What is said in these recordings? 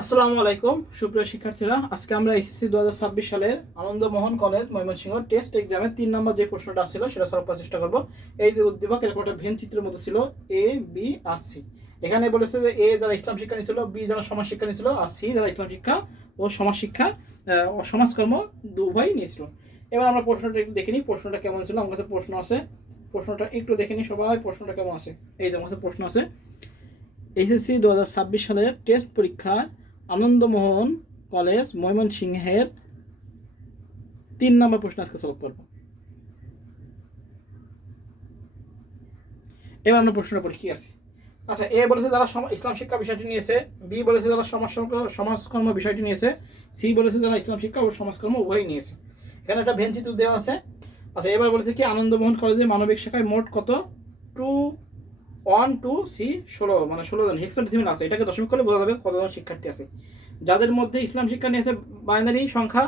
আসসালামু আলাইকুম সুপ্রিয় শিক্ষার্থীরা, আজকে আমরা এসএসসি 2026 সালের আনন্দমোহন কলেজ ময়মনসিংহ টেস্ট এক্সামের 3 নম্বর যে প্রশ্নটা ছিল সেটা সলভ করার চেষ্টা করব। এই যে উদ্দীপক এরকম একটা ভেন চিত্রের মধ্যে ছিল এ বি আর সি। এখানে বলেছে যে এ যারা ইসলাম শিক্ষা নিয়েছিল, বি যারা সমাজ শিক্ষা নিয়েছিল, আর সি যারা ইসলাম শিক্ষা ও সমাজ শিক্ষা ও সমাজকর্ম উভয়ই নিয়েছিল। এবার আমরা প্রশ্নটা একটু দেখে নিই, প্রশ্নটা কেমন ছিল। আমার কাছে প্রশ্ন আছে, প্রশ্নটা একটু দেখে নিই সবাই, প্রশ্নটা কেমন আছে। এই যে আমার কাছে প্রশ্ন আছে, এসএসসি 2026 সালের টেস্ট পরীক্ষায় আনন্দমোহন কলেজ ময়মনসিংহের 3 নম্বর প্রশ্ন আজকে সলভ করব। এবার আমরা প্রশ্নটা পড়ি কি আছে। আচ্ছা, এ বলেছে যারা ইসলাম শিক্ষা বিষয়টি নিয়েছে, বি বলেছে যারা সমাজকর্ম বিষয়টি নিয়েছে, সি বলেছে যারা ইসলাম শিক্ষা ও সমাজকর্ম উভয়ই নিয়েছে। এখানে একটা ভেন চিত্র দেওয়া আছে। আচ্ছা, এবার বলেছে কি আনন্দমোহন কলেজে মানবিক শাখায় মোট কত 1 2 সি 16, মানে 16 জন হেক্সাডেসিমাল আছে। এটাকে দশমিক করলে বোঝা যাবে কতজন শিক্ষার্থী আছে। যাদের মধ্যে ইসলাম শিক্ষা নিয়েছে বাইনারি সংখ্যা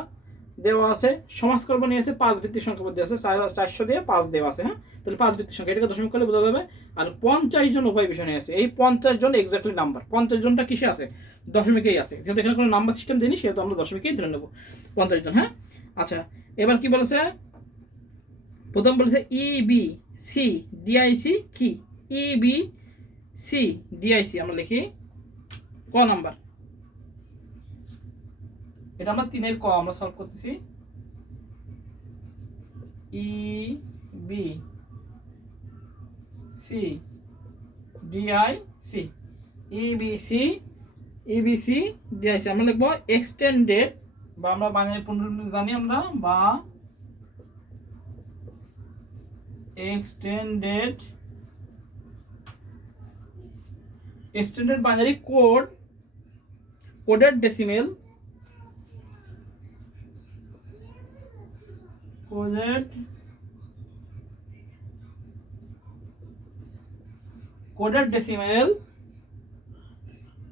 দেওয়া আছে, সমাজকর্ম নিয়েছে 5 ভিত্তিক সংখ্যা দেওয়া আছে, 400 দিয়ে 5 দেওয়া আছে। হ্যাঁ, তাহলে 5 ভিত্তিক সংখ্যা, এটাকে দশমিক করলে বোঝা যাবে। আর 50 জন উভয় বিষয় নিয়ে আছে। এই 50 জন এক্স্যাক্টলি নাম্বার, 50 জনটা কিসে আছে? দশমিকেই আছে। যেহেতু এখানে কোনো নাম্বার সিস্টেম দেয়নি সেহেতু আমরা দশমিকেই ধরে নেব 50 জন। হ্যাঁ, আচ্ছা, এবার কি বলেছে? প্রথম বলেছে ই বি সি ডিআইসি কি? ই বি সি ডিআইসি আমরা লিখি ক নাম্বার। এটা আমরা 3-এর ক আমরা সলভ করতেছি। EBCDIC, EBC EBC DIC আমরা লিখবো এক্সটেন্ডেড, বা আমরা বাইনারি পুনরুক্তি জানি আমরা, বা extended binary coded decimal coded decimal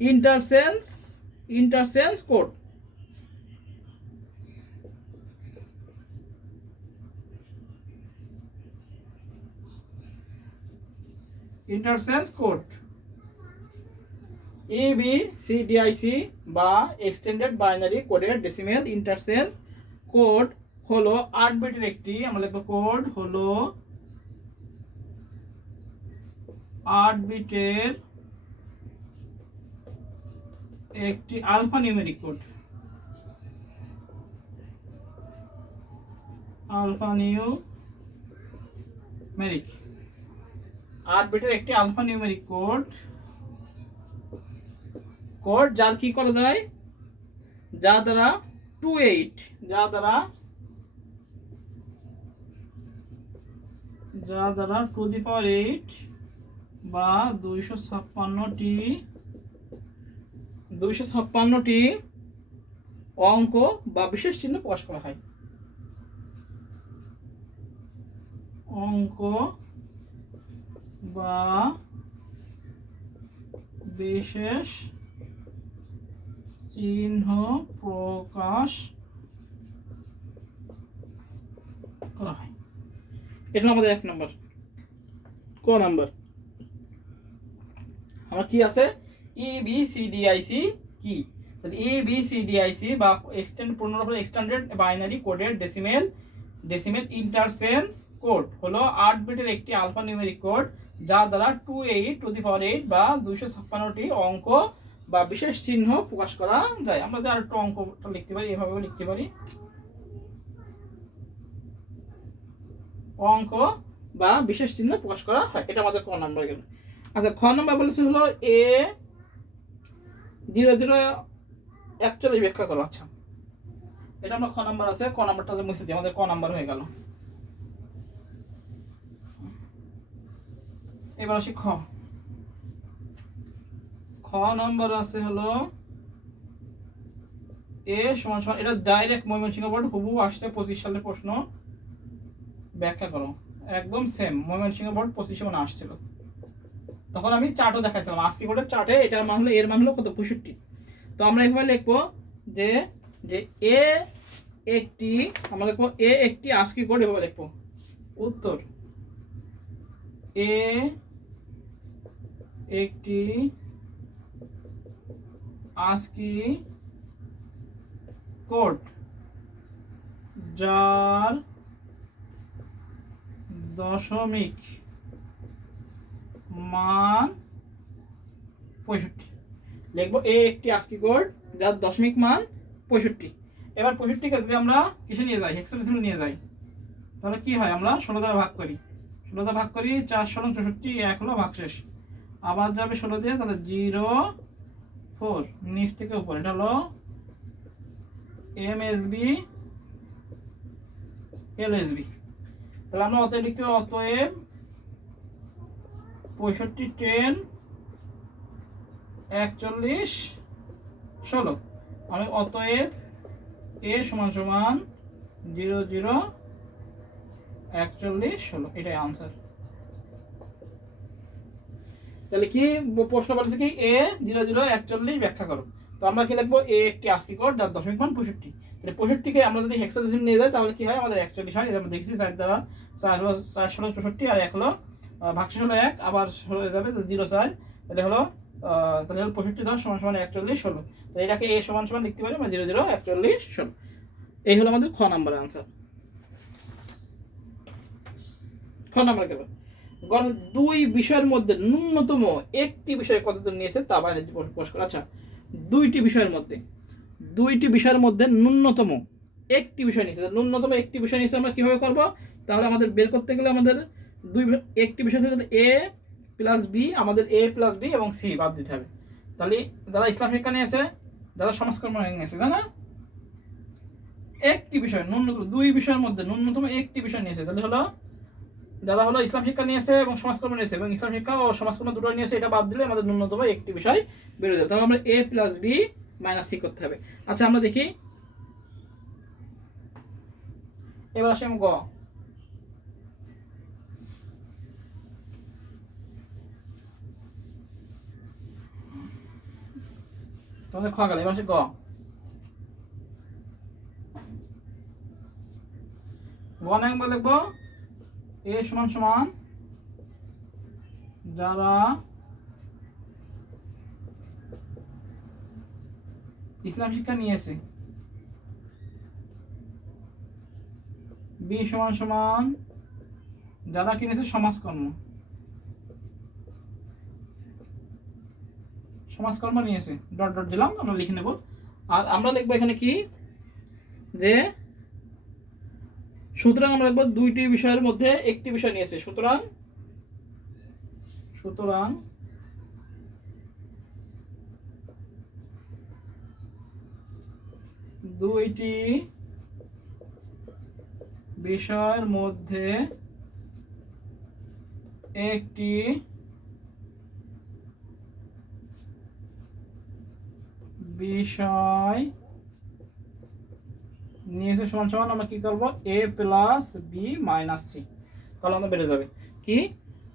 interchange code. Interchange code EBCDIC বা extended binary coded decimal interchange code হলো 8 বিটের একটি, আমরা লিখব কোড হলো 8 বিটের একটি alphanumeric code. Alphanumeric 8 বিটের একটি আলফা নিউমেরিক কোড, যার কি করা যায়, যা দ্বারা 28 টু দি পাওয়ার 8 বা 256টি অঙ্ক বা বিশেষ চিহ্ন প্রকাশ করা হয়। অঙ্ক বা বিশেষ চিহ্ন প্রকাশ করা হয়। এটা আমাদের 1 নম্বর ক নাম্বার। আমার কি আছে? EBCDIC কি? তাহলে EBCDIC বা extended binary coded decimal interchange code হলো 8 বিটের একটি আলফা নিউমেরিক কোড, যা দ্বারা 28 টু দি পাওয়ার 8 বা 256টি অঙ্ক বা বিশেষ চিহ্ন প্রকাশ করা যায়। আমরা আর একটু অঙ্কটা লিখতে পারি, এভাবে লিখতে পারি, অঙ্ক বা বিশেষ চিহ্ন প্রকাশ করা হয়। এটা আমাদের ক নাম্বার গেল। আচ্ছা, খ নাম্বার বলেছে হলো A0041 ব্যাখ্যা করো। আচ্ছা, এটা আমরা খ নাম্বার আছে, ক নাম্বারটা মুছে দিই, আমাদের ক নাম্বার হয়ে গেল। এবার আসি খ নাম্বার আছে হলো এ সমান সমান, এটা ডাইরেক্ট ময়মনসিংহ বোর্ড হুবহু আসছে 25 সালের প্রশ্ন, ব্যাখ্যা করো। একদম সেম ময়মনসিংহ বোর্ড 25 মানে আসছিল, তখন আমি চার্টও দেখাইছিলাম। আজকে কোডের চার্টে এটার মান হলো, এর মান হলো কত 65। তো আমরা এভাবে লিখবো যে এ একটি, আমরা লিখবো এ একটি আজকি কোড, এভাবে লিখবো উত্তর এ একটি ASCII কোড যার দশমিক মান 65 লিখবো। এ একটি ASCII কোড যার দশমিক মান 65। এবার 65কে যদি আমরা কিসে নিয়ে যাই, হেক্সাডেসিমাল নিয়ে যাই, তাহলে কি হয়, আমরা 16 দ্বারা ভাগ করি। 16 দ্বারা ভাগ করি, 4 × 64, 1 হলো ভাগশেষ, আবার যাবে 16 দিয়ে, তাহলে 0 4 নিচ থেকে উপর, এটা হলো MSB LSB। তাহলে আমরা অতএব লিখতে পারি, অতএব 65 10 41 16। আমি অতএব A সমান সমান 0 0 41 16, এটাই আনসার। তাহলে কি প্রশ্ন বলেছে কি A 0 0 41 ব্যাখ্যা করো। তো আমরা কি লিখবো, A একটি ASCII কোড যার দশমিক মান 65। তাহলে 65কে আমরা যদি হেক্সাডেসিমাল নিয়ে যাই তাহলে কি হয়, আমাদের 41 হয়। আমরা দেখছি 4 দ্বারা 4 হলো 4 16 64, আর 1 হলো ভাগশেষ হলো 1, আবার হয়ে যাবে 0 4, তাহলে হলো তাহলে হলো 65 10 সমান সমান 41 16। তাহলে এটাকে A সমান সমান লিখতে পারি আমরা 0 0 41 16। এই হলো আমাদের খ নাম্বারের আনসার। খ নাম্বার গেল। দুই বিষয়ের মধ্যে ন্যূনতম একটি বিষয় কতদূর নিয়েছে তা বাইরে প্রশ্ন। আচ্ছা, দুইটি বিষয়ের মধ্যে ন্যূনতম একটি বিষয় নিয়েছে, ন্যূনতম একটি বিষয় নিয়েছে আমরা কিভাবে করব, তাহলে আমাদের বের করতে গেলে আমাদের একটি বিষয় থেকে A প্লাস B, আমাদের A প্লাস B এবং C বাদ দিতে হবে। তাহলে যারা ইসলাম শিক্ষা নিয়েছে, যারা সমাজকর্ম নিয়েছে, জানা একটি বিষয় ন্যূনতম, দুই বিষয়ের মধ্যে ন্যূনতম একটি বিষয় নিয়েছে, তাহলে হলো যারা হলো ইসলাম শিক্ষা নিয়েছে এবং সমাজকর্ম নিয়েছে, এবং ইসলাম শিক্ষা ও সমাজকর্ম দুটো নিয়েছে, এটা বাদ দিলে আমাদের ন্যূনতম একটি বিষয় বেরোয় যাবে। তাহলে আমরা A plus B minus C করতে হবে। আচ্ছা, আমরা দেখি, এবার আসে গ। তোমাদের খাওয়া গেল, এবার আসে গ। গ নাম্বার লিখবো, A সমান সমান যারা ইসলাম শিক্ষা নিয়েছে, B সমান সমান যারা কিনেছে সমাজকর্ম নিয়েছে, ডট ডট দিলাম, আমরা লিখে নেব। আর আমরা লিখবো এখানে কি, যে সুতরাং আমরা লিখবো দুইটি বিষয়ের মধ্যে একটি বিষয় নিয়েছে, সুতরাং দুইটি বিষয়ের মধ্যে একটি বিষয় নিয়েছে সমান সমান আমরা কি করবো, A plus B minus C। তাহলে আমরা বেড়ে যাবে কি,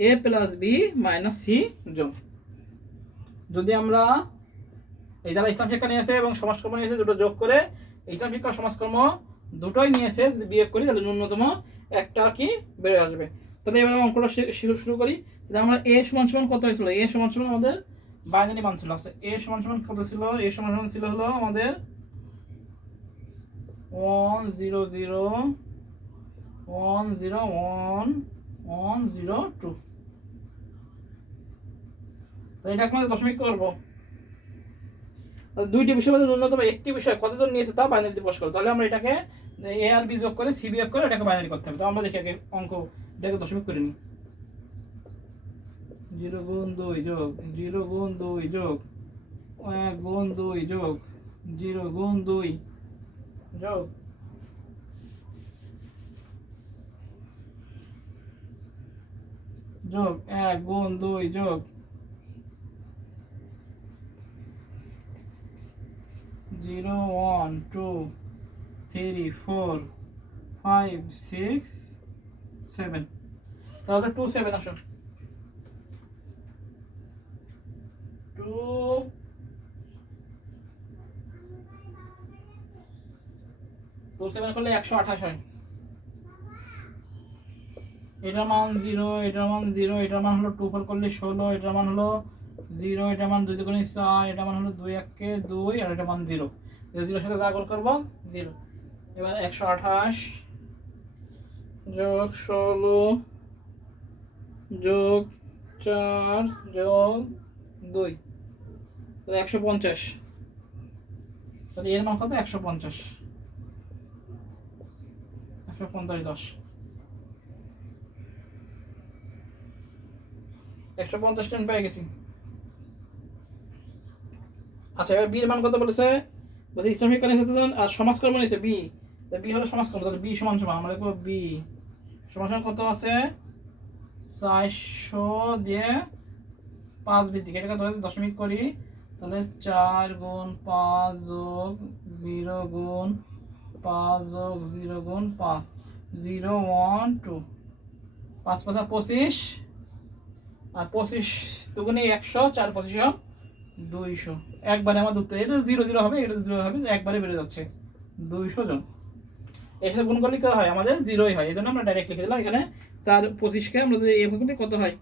A plus B minus C যোগ। যদি আমরা এই যারা ইসলাম শিক্ষা নিয়েছে এবং সমাজকর্ম নিয়েছে দুটো যোগ করে, ইসলাম শিক্ষা সমাজকর্ম দুটোই নিয়েছে যদি বিয়োগ করি, তাহলে ন্যূনতম একটা কি বেড়ে আসবে। তাহলে এবার অঙ্কটা শুরু করি। আমরা A সমান সমান কত হয়েছিল, A সমান সমান আমাদের বাইনারি মান ছিল, আছে A সমান সমান কত ছিল, A সমান সমান ছিল হলো আমাদের 1 0 0 1 0 1 1 0 2। তো এটা আমাদের দশমিক করবো। দুইটি বিষয়ের মধ্যে ন্যূনতম একটি বিষয় কতদূর নিয়েছে তা বাইনারিতে প্রকাশ করো। তাহলে আমরা এটাকে A আর B যোগ করে C বিয়োগ করে এটাকে বাইনারি করতে হবে। তো আমরা দেখি আগে অঙ্ক, এটাকে দশমিক করে নিই। 0 গুণ 2 যোগ 0 গুণ 2 যোগ 1 গুণ 2 যোগ 0 গুণ 2 যোগ যোগ 1 গুণ 2 যোগ 0 1 2 3 4 5 6 7। তাহলে 2 7 আসো, 2 7 করলে 128 হয়। এটার মান 0, এটার মান 0, এটার মান হলো 2 4 করলে 16, এটার মান হলো 0, এটা মান 2 দুগুণে 4, এটা মান হলো 2 1 2, আর এটা মান 0। 0 সাথে যা গুণ করব 0। এবার 128 যোগ 16 যোগ 4 যোগ 2, তাহলে 150। তাহলে এর মান কত? 150। 150 10, 150 টেন পেয়ে গেছি। আচ্ছা, এবার বি এর মান কত বলেছে? বলছে ইসলাম শিক্ষা নিয়েছে আর সমাজকর্ম নিয়েছে বি। বি হলো সমাজকর্ম, তাহলে বি সমান সমান আমরা লিখবো বি সমান সমান কত আছে? 400 দিয়ে 5 বৃদ্ধি, এটাকে দশমিক করি, তাহলে 4 গুণ 5 যোগ 0 গুণ 5 যোগ 0 গুণ 5, 0 1 2, 5 5 25, আর 25 দুগুণে 100, 4 25 200। একবারে আমার উত্তর, এটা 0 0 হবে, এটা 0 হবে, একবারে বেড়ে যাচ্ছে 200 জন। এর সাথে গুণ করলে কি হয়? আমাদের 0ই হয়, এই জন্য আমরা ডাইরেক্ট লিখে দিলাম এখানে 4 25কে আমরা যদি এভাবে করলে কত হয়?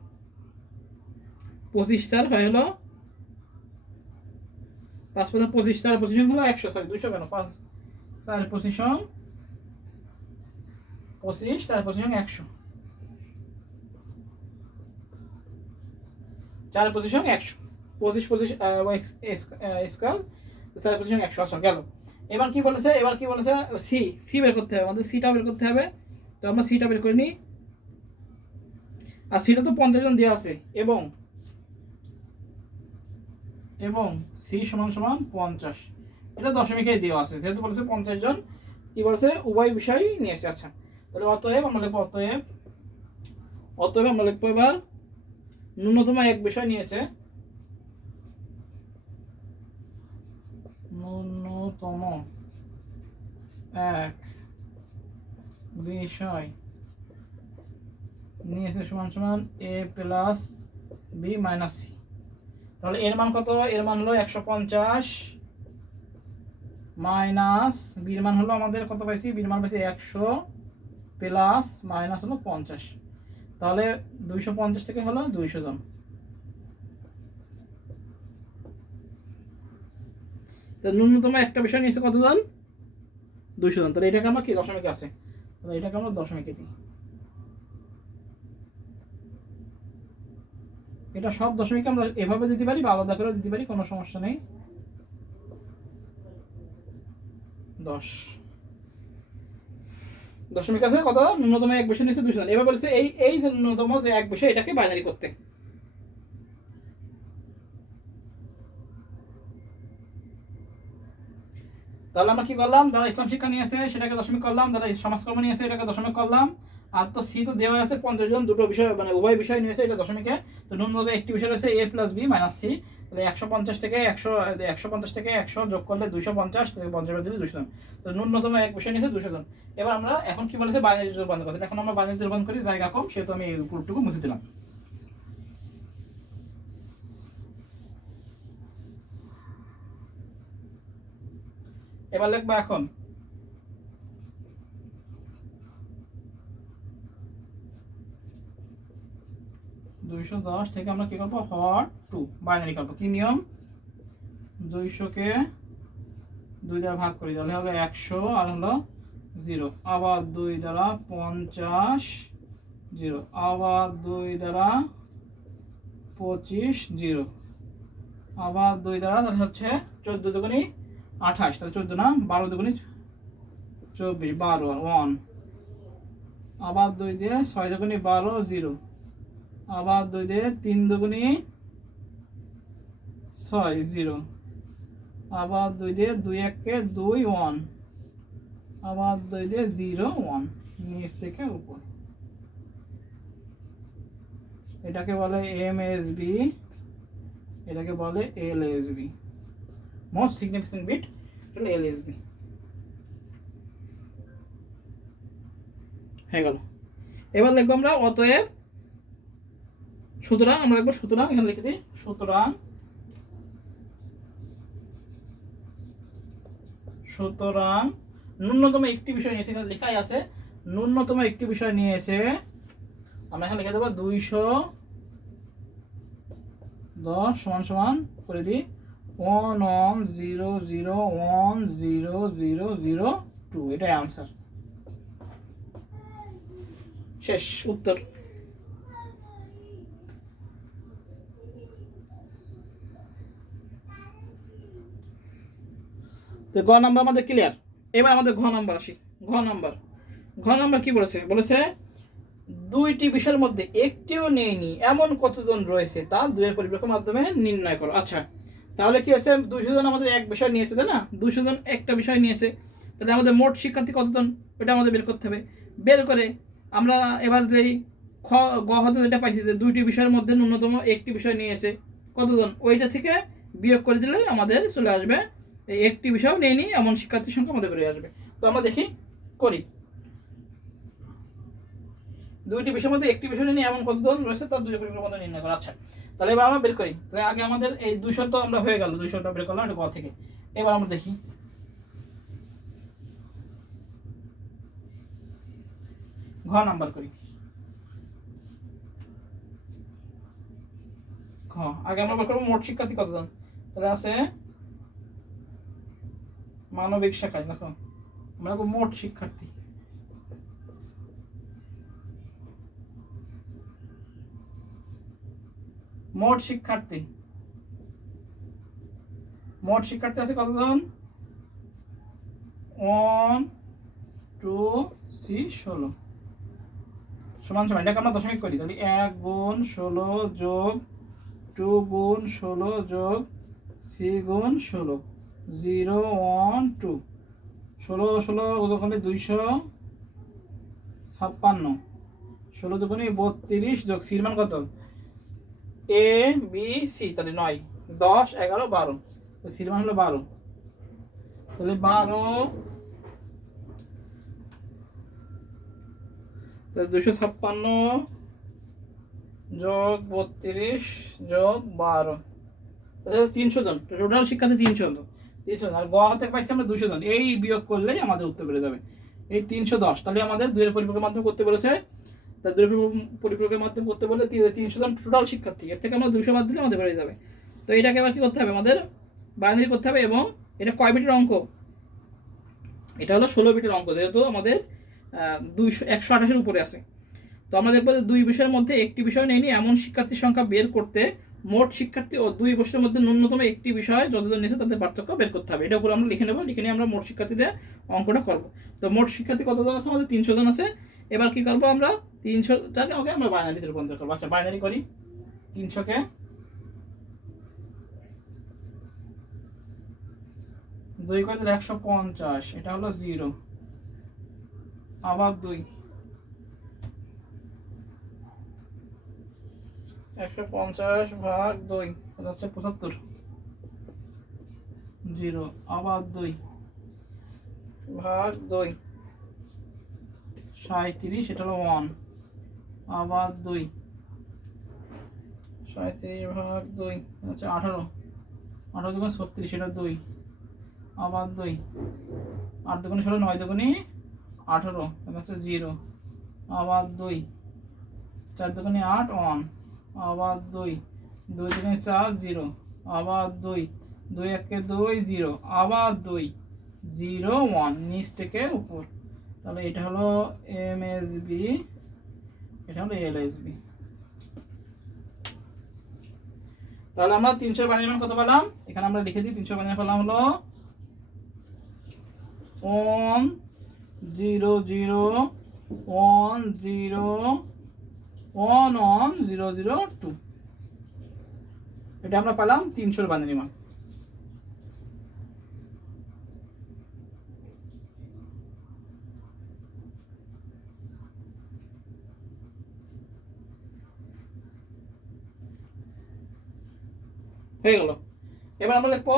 25 4 হয় হলো 5 5 25, 4 25 হলো 100, সরি 200 কেন, 5 4 25 25, 4 25 100, 4 25 100, 25 25 স্কয়ার, 4 25 100। আচ্ছা গেল। এবার কি বলেছে? সি সি বের করতে হবে, আমাদের সিটা বের করতে হবে। তো আমরা সিটা বের করে নিই। আর সিটা তো 50 জন দেওয়া আছে, এবং সি সমান সমান 50, এটা দশমিকে দেওয়া আছে, যেহেতু বলেছে 50 জন, কি বলেছে? উভয় বিষয় নিয়েছে। আচ্ছা, তাহলে অতএব আমরা লিখবো অতএব আমরা লিখবো এবার ন্যূনতম এক বিষয় নিয়েছে, ন্যূনতম এক বিষয় নিয়েছে সমান সমান এ প্লাস বি মাইনাস সি। তাহলে এর মান কত? এর মান হলো 150 মাইনাস বির মান হলো আমাদের কত পাইছি? বির মান পাইছি 100 প্লাস মাইনাস হলো 50, তাহলে 250 থেকে হলো 200 জন। তো ন্যূনতম একটা বিষয় নিয়েছে কতজন? 200 জন। তাহলে এটাকে আমরা কি দশমিকে আছে, তাহলে এটাকে আমরা দশমিকে দিই। এটা সব দশমিকে আমরা এভাবে দিতে পারি বা আলাদা করে দিতে পারি, কোনো সমস্যা নেই। 10 দশমিক আছে কত? ন্যূনতম এক বিষয় নিয়েছে 200 জন। এবার বলছে এই যে ন্যূনতম যে এক বিষয়, এটাকে বাইনারি করতে। তাহলে আমরা কি করলাম? যারা ইসলাম শিক্ষা নিয়েছে সেটাকে দশমিক করলাম, যারা সমাজকর্ম নিয়েছে এটাকে দশমিক করলাম। আর তো সি তো দেওয়া আছে 50 জন, দুটো বিষয় মানে উভয় বিষয় নিয়েছে, এটা দশমিকে। তো ন্যূনতম একটি বিষয় রয়েছে এ প্লাস বি মাইনাস সি, তাহলে 150 থেকে 100 যোগ করলে 250, থেকে 50 দিলে 200 জন। তো ন্যূনতম এক বিষয় নিয়েছে 200 জন। এবার আমরা এখন কি বলেছে? বাইনারি রূপান্তর করতে। এখন আমরা বাইনারি রূপান্তর করি, জায়গা কম, সেহেতু আমি এই উপরটুকু মুছে দিলাম। এবার লিখবো এখন 210 থেকে আমরা কি করবো? হর 2 বাইনারি করবো। কি নিয়ম? 200-কে 2 দ্বারা ভাগ করি, তাহলে হবে 100 আর হলো 0, আবার 2 দ্বারা 50 0, আবার 2 দ্বারা 25 0, আবার 2 দ্বারা তাহলে হচ্ছে 14 দুগুণি 28, তাহলে 14 না 12 দুগুণি 24 12 1, আবার 2 দিয়ে 6 দুগুণি 12 0, আবার 2 দিয়ে 3 দুগুণি 6 0, আবার 2 দিয়ে 2 1 2 1, আবার 2 দিয়ে 0 1, নিচ থেকে উপর। এটাকে বলে এমএসবি, এটাকে বলে এলএসবি, মোস্ট সিগনিফিকেন্ট বিট হলো এলএসবি। হয়ে গেল। এবার লিখবো আমরা অতএব, সুতরাং আমরা লিখবো সুতরাং, এখানে লিখে দিই সুতরাং ন্যূনতম একটি বিষয় নিয়েছে, এখানে লেখাই আছে ন্যূনতম একটি বিষয় নিয়েছে। আমরা এখানে লিখে দেবো 200 10 সমান সমান করে দিই 1 1 0 0 1 0 0 0 2, এটাই আনসার। শেষ উত্তর। তো গ নাম্বার আমাদের ক্লিয়ার। এবার আমাদের ঘ নাম্বার আসি। ঘ নাম্বার কি বলেছে? বলেছে দুইটি বিষয়ের মধ্যে একটিও নেইনি এমন কতজন রয়েছে তা দুইয়ের পরিপ্রেক্ষিতের মাধ্যমে নির্ণয় করো। আচ্ছা, তাহলে কি হয়েছে? 200 জন আমাদের এক বিষয় নিয়েছে, তাই না? 200 জন একটা বিষয় নিয়েছে, তাহলে আমাদের মোট শিক্ষার্থী কতজন ওটা আমাদের বের করতে হবে। বের করে আমরা এবার যেই গ হতে যেটা পাইছি যে দুইটি বিষয়ের মধ্যে ন্যূনতম একটি বিষয় নিয়েছে কতজন, ওইটা থেকে বিয়োগ করে দিলে আমাদের চলে আসবে এই একটি বিষয়ও নেয়নি এমন শিক্ষার্থীর সংখ্যা আমাদের বেরিয়ে আসবে। তো আমরা দেখি করি। দুইটি বিষয়ের মধ্যে একটি বিষয় নিয়ে এমন কতজন রয়েছে তার দুই পরিমাণের মধ্যে নির্ণয় করা। আচ্ছা, তাহলে এবার আমরা বের করি। তাহলে আগে আমাদের এই 200 তো আমরা হয়ে গেল, 200টা বের করলাম এটা গ থেকে। এবার আমরা দেখি ঘ নাম্বার করি। ঘ আগে আমরা বের করবো মোট শিক্ষার্থী কতজন। তাহলে আছে মানবিক শাখায়, দেখো আমরা মোট শিক্ষার্থী, মোট শিক্ষার্থী আছে কতজন? 1 2 3 16 সমান সমান, এটাকে আমরা দশমিক করি। তাহলে 1 গুণ 16 যোগ 2 গুণ 16 যোগ 3 গুণ 16 0 1 2 16 16 ওখানে 256 16 দুগুণে 32 যোগ সির মান কত? এ বি সি, তাহলে 9 10 11 12, সির মান হলো 12। তাহলে 12 256 যোগ 32 যোগ 12, তাহলে 300 জন টোটাল শিক্ষার্থী। 300 জন, আর গ হাতে পাইছি আমরা 200 জন, এই বিয়োগ করলেই আমাদের উত্তর বেড়ে যাবে এই 310। তাহলে আমাদের দুইয়ের পরিপ্রেক্ষিতের মাধ্যমে করতে বলেছে, তার দুইয়ের পরিপ্রেক্ষিতের মাধ্যমে করতে বলে 300 জন টোটাল শিক্ষার্থী, এর থেকে আমরা 200 বাদ দিলে আমাদের বেড়ে যাবে। তো এটাকে আবার কি করতে হবে? আমাদের বাইনারি করতে হবে। এবং এটা কয় বিটের অঙ্ক? এটা হলো 16 বিটের অঙ্ক, যেহেতু আমাদের 128-এর উপরে আছে। তো আমরা দেখবো যে দুই বিষয়ের মধ্যে একটি বিষয় নেয়নি এমন শিক্ষার্থীর সংখ্যা বের করতে মোট শিক্ষার্থী ও দুই বছরের মধ্যে ন্যূনতম একটি বিষয় যতজন নিয়েছে তাদের পার্থক্য বের করতে হবে। এটা উপরে আমরা লিখে নেবো, লিখে নিয়ে আমরা মোট শিক্ষার্থীদের অঙ্কটা করবো। তো মোট শিক্ষার্থী কতজন আছে? আমাদের 300 জন আছে। এবার কি করবো আমরা? 300টাকে আমরা বাইনারিতে রূপান্তর করবো। আচ্ছা, বাইনারি করি। 300কে 2 করে 150, এটা হলো 0, আবার 2 150 ভাগ 2 হচ্ছে 75 0, আবার 2 ভাগ 2 37, এটা হলো 1, আবার 2 37 ভাগ 2 হচ্ছে 18, 18 দুগুণ 36, এটা 2, আবার 2 8 দুগুণে 16, 9 দুগুণে 18, এটা হচ্ছে 0, আবার 2 4 দুগুণে 8 1, আবার 2 2 দুগুণে 4 0, আবার 2 2 1 2 0, আবার 2 0 1, নিচ থেকে উপর। তাহলে এটা হলো এমএসবি, এটা হলো এলএসবি। তাহলে আমরা 300 বাইনারি মান কত পেলাম? এখানে আমরা লিখে দিই 300 বাইনারি পেলাম হলো 1 0 0 1 0 1 1 0 0 2, এটা আমরা পেলাম 300 বাইনারি মান। হয়ে গেল। এবার আমরা লিখবো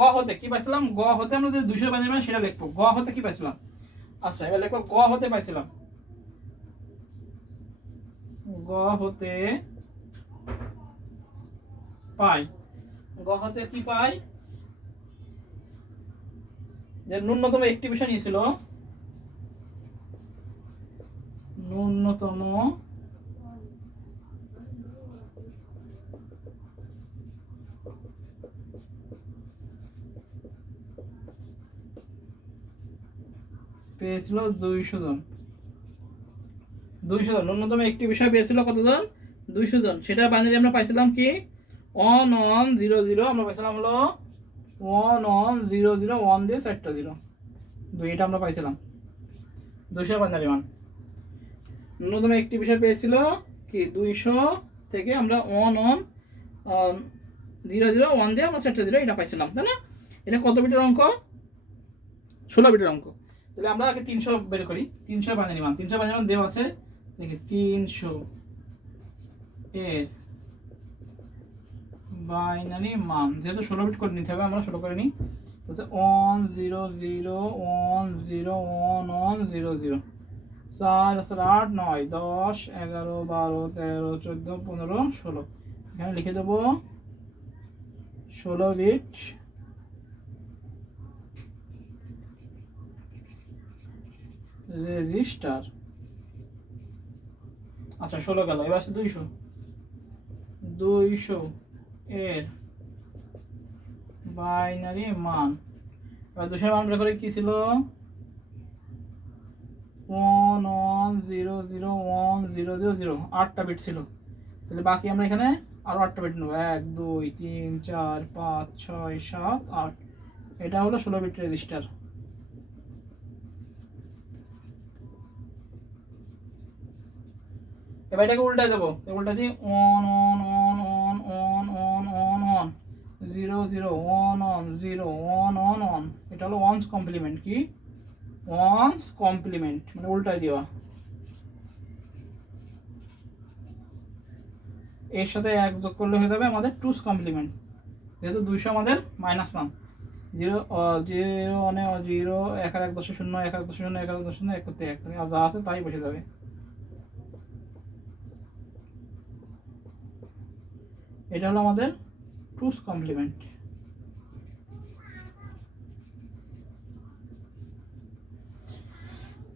গ হতে কি পাইছিলাম? গ হতে আমরা যে 200 বাইনারি মান সেটা লিখবো। গ হতে কি পাইছিলাম? আচ্ছা, এবার লিখবো গ হতে পাইছিলাম, গ হতে পাই, গ হতে কি পাই? যে ন্যূনতম একটি বিষয় নিয়েছিল, ন্যূনতম পেয়েছিল 200 জন। 200 জন, ন্যূনতম একটি বিষয় পেয়েছিল কতজন? 200 জন। সেটা বাইনারি আমরা পাইছিলাম কি 1100, আমরা পাইছিলাম হলো 1100, 1 দিয়ে 4টা 0, 2, এটা আমরা পাইছিলাম 200 বাইনারি মান। ন্যূনতম একটি বিষয় পেয়েছিল কি 200 থেকে আমরা 1100, 1 দিয়ে আমরা 4টা 0, এটা পাইছিলাম, তাই না? এটা কত বিটের অঙ্ক? 16 বিটের অঙ্ক। তাহলে আমরা আগে 300 বের করি। 300 বাইনারি মান, 300 বাইনারি মান দেওয়া আছে, দেখি 300 এর বাইনারি মান, যেহেতু 16 বিট করে নিতে হবে, আমরা 16 করে নিই। তাহলে 10010101100, 4 8 9 10 11 12 13 14 15 16, এখানে লিখে দেবো 16 বিট রেজিস্টার। আচ্ছা 16 গেল, এবার আছে 200 এর বাইনারি মান। এবার 200 মান বের করে কি ছিল 11001010, 8টা বিট ছিল। তাহলে বাকি আমরা এখানে আরো 8টা বিট নেব, 1 2 3 4 5 6 7 8, এটা হলো 16 বিট রেজিস্টার। এবার এটাকে উল্টায় দেবো, উল্টা দিই 1 1 1 1 1 1 1 1 0 0 1 1 0 1 1 1, এটা হলো ওয়ান্স কমপ্লিমেন্ট। কি ওয়ান্স কমপ্লিমেন্ট মানে উল্টায় দেওয়া। এর সাথে 1 যোগ করলে হয়ে যাবে আমাদের টুস কমপ্লিমেন্ট, যেহেতু 200 আমাদের মাইনাস 1, 0 0 মানে 0 1 1 10 0 1 1 10 0 1 1 10 0 1 করতে 1, আর যা আছে তাই বসে যাবে। এটা হলো আমাদের টুস কমপ্লিমেন্ট।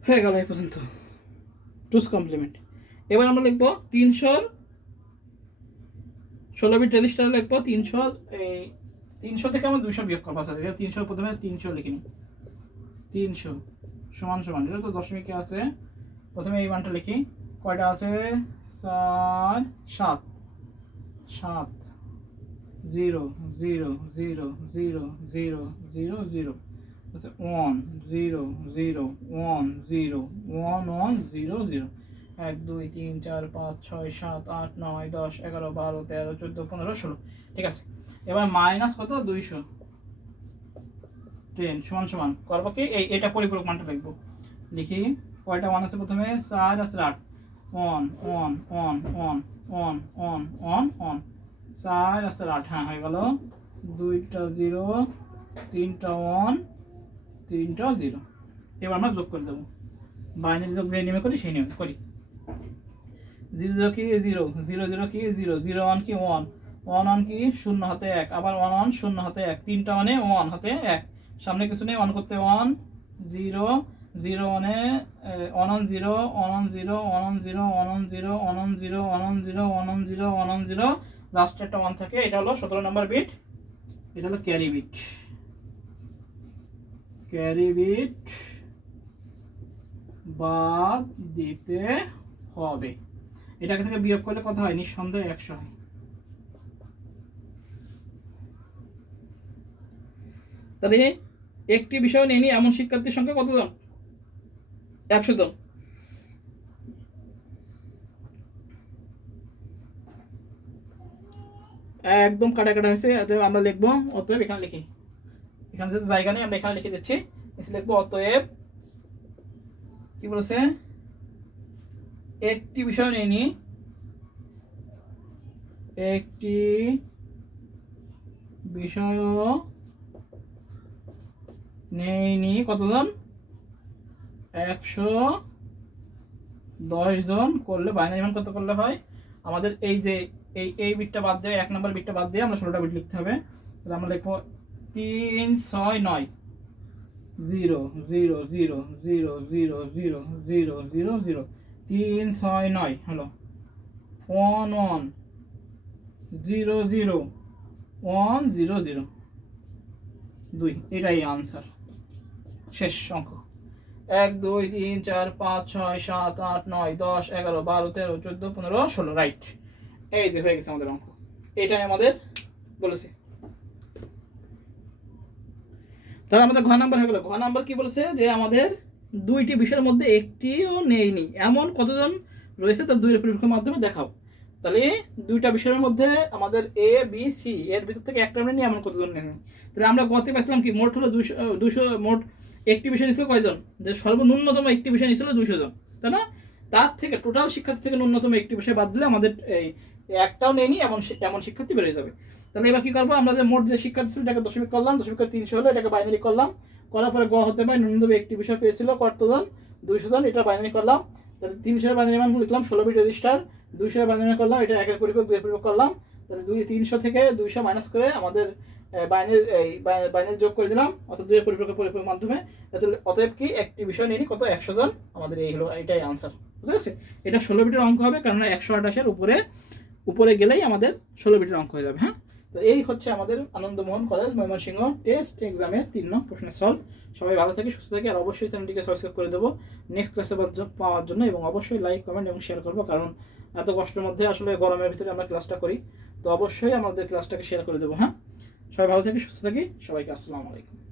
হয়ে গেল এই পর্যন্ত টুস কমপ্লিমেন্ট। এবার আমরা লিখবো 316 বিট রেজিস্টার লিখবো 300, এই 300 থেকে আমরা 200 বিয়োগ করবো। আচ্ছা 300 প্রথমে 300 লিখে নিই, 300 সমান সমান, এটা তো দশমিকে আছে, প্রথমে এই মানটা লিখি, কয়টা আছে 4 7 7 0 0 0 0 0 0 0, আচ্ছা 1 0 0 1 0 1 1 0 0, 1 2 3 4 5 6 7 8 9 10 11 12 13 14 15 16, ঠিক আছে। এবার মাইনাস কত 200 10 সমান সমান করবো কি এটা পরিপূরক মানটা লিখবো, লিখি কয়টা 1 আছে প্রথমে 4 আছে 8, 1 1 1 1 1 1 1 1, 4 আছে 8, হ্যাঁ হয়ে গেল, 2টা 0 3টা 1 3টা 0। এবার আমরা যোগ করে দেবো, বাইনারি যোগ যে নিয়মে করি সেই নিয়মে করি। 0 0 কি 0 0 0 কি 0 0 1 কি 1 1 1 কি 0 হাতে 1, আবার 1 1 0 হাতে 1, 3টা মানে 1 হাতে 1, সামনে কিছু নেই 1 করতে 1 0 0 মানে 1 1 0 1 1 0 1 1 0 1 1 0 1 1 0 1 1 0 1 1 0 1 1 0, লাস্টে একটা 1 থাকে, এটা হলো 17 নম্বর বিট, এটা হলো ক্যারি বিট। ক্যারি বিট বাদ দিতে হবে, এটাকে থেকে বিয়োগ করলে কত হয় নিঃসন্দেহে 100 হয়। তাহলে একটি বিষয় নেই এমন শিক্ষার্থীর সংখ্যা কতজন? 100 জন। একদম কাটা কাটা হয়েছে, আমরা লিখবো অতএব, এখানে লিখি, এখানে যেহেতু জায়গা নেই আমরা এখানে লিখে দিচ্ছি, লিখবো অতএব কি বলেছে, একটি বিষয় নেইনি, একটি বিষয় নেইনি কতজন? 110 জন। করলে বাইনারি মান কত করলে হয় আমাদের? এই যে এই বিটটা বাদ দিয়ে 1 নম্বর বিটটা বাদ দিয়ে আমরা 16টা বিট লিখতে হবে। তাহলে আমরা লিখবো 3 6 9 0 0 0 0 0 0 0 0 0, 3 6 9 হলো 1 1 0 0 1 0 0 2, এটাই আনসার, শেষ অঙ্ক। 1 2 3 4 5 6 7 8 9 10 11 12 13 14 15 16, রাইট। এই যে হয়ে গেছে আমাদের অঙ্ক, এটাই আমাদের বলেছে। তাহলে আমাদের ঘ নাম্বার হয়ে গেল। ঘ নাম্বার কি বলেছে যে আমাদের দুইটি বিষয়ের মধ্যে একটিও নেইনি এমন কতজন রয়েছে তার দুইয়ের পরিপ্রেক্ষিতের মাধ্যমে দেখাও। তাহলে দুইটা বিষয়ের মধ্যে আমাদের এ বি সি এর ভিতর থেকে একটা নেই এমন কতজন নেই। তাহলে আমরা গতে পাইছিলাম কি মোট হলো 200 মোট একটি বিষয় নিয়েছিল কয়জন, যে সর্বন্যূনতম একটি বিষয় নিয়েছিল 200 জন, তাই না? তার থেকে টোটাল শিক্ষার্থী থেকে ন্যূনতম একটি বিষয় বাদ দিলে আমাদের এই একটাও নেইনি এমন শিক্ষার্থী বেড়ে যাবে। তাহলে এবার কি করবো, আমরা যে মোট যে শিক্ষার্থী ছিল এটাকে দশমিক করলাম, দশমিক করে 300 হলো, এটাকে বাইনারি করলাম, করার পরে গ হতে পারে ন্যূনতম একটি বিষয় পেয়েছিল কতজন, 200 জন, এটা বাইনারি করলাম। তাহলে 300 বাইনারি মান লিখলাম 16 বিট রেজিস্টার, 200 বাইনারি করলাম, এটা একের পরিপূরক 2 এর পরিপূরক করলাম। তাহলে 300 থেকে 200 মাইনাস করে আমাদের বাইনারি যোগ করে দিলাম, অর্থাৎ 2 এর পরিপূরকের মাধ্যমে। অতএব কি একটি বিষয় নিয়ে কত 100 জন, আমাদের এই হলো, এটাই আনসার। বুঝতে পারছি? এটা 16 বিটের অঙ্ক হবে, কারণ 128 উপরে গেলেই আমাদের 16 বিটের অঙ্ক হয়ে যাবে। হ্যাঁ, তো এই হচ্ছে আমাদের আনন্দমোহন কলেজ ময়মনসিংহ টেস্ট এক্সামের 3 নং প্রশ্নের সলভ। সবাই ভালো থাকি, সুস্থ থাকি, আর অবশ্যই চ্যানেলটিকে সাবস্ক্রাইব করে দেবো নেক্সট ক্লাসে পাওয়ার জন্য, এবং অবশ্যই লাইক কমেন্ট এবং শেয়ার করবো, কারণ এত কষ্টের মধ্যে আসলে গরমের ভিতরে আমরা ক্লাসটা করি, তো অবশ্যই আমাদের ক্লাসটাকে শেয়ার করে দেবো। হ্যাঁ, সবাই ভালো থাকি, সুস্থ থাকি, সবাইকে আসসালামু আলাইকুম।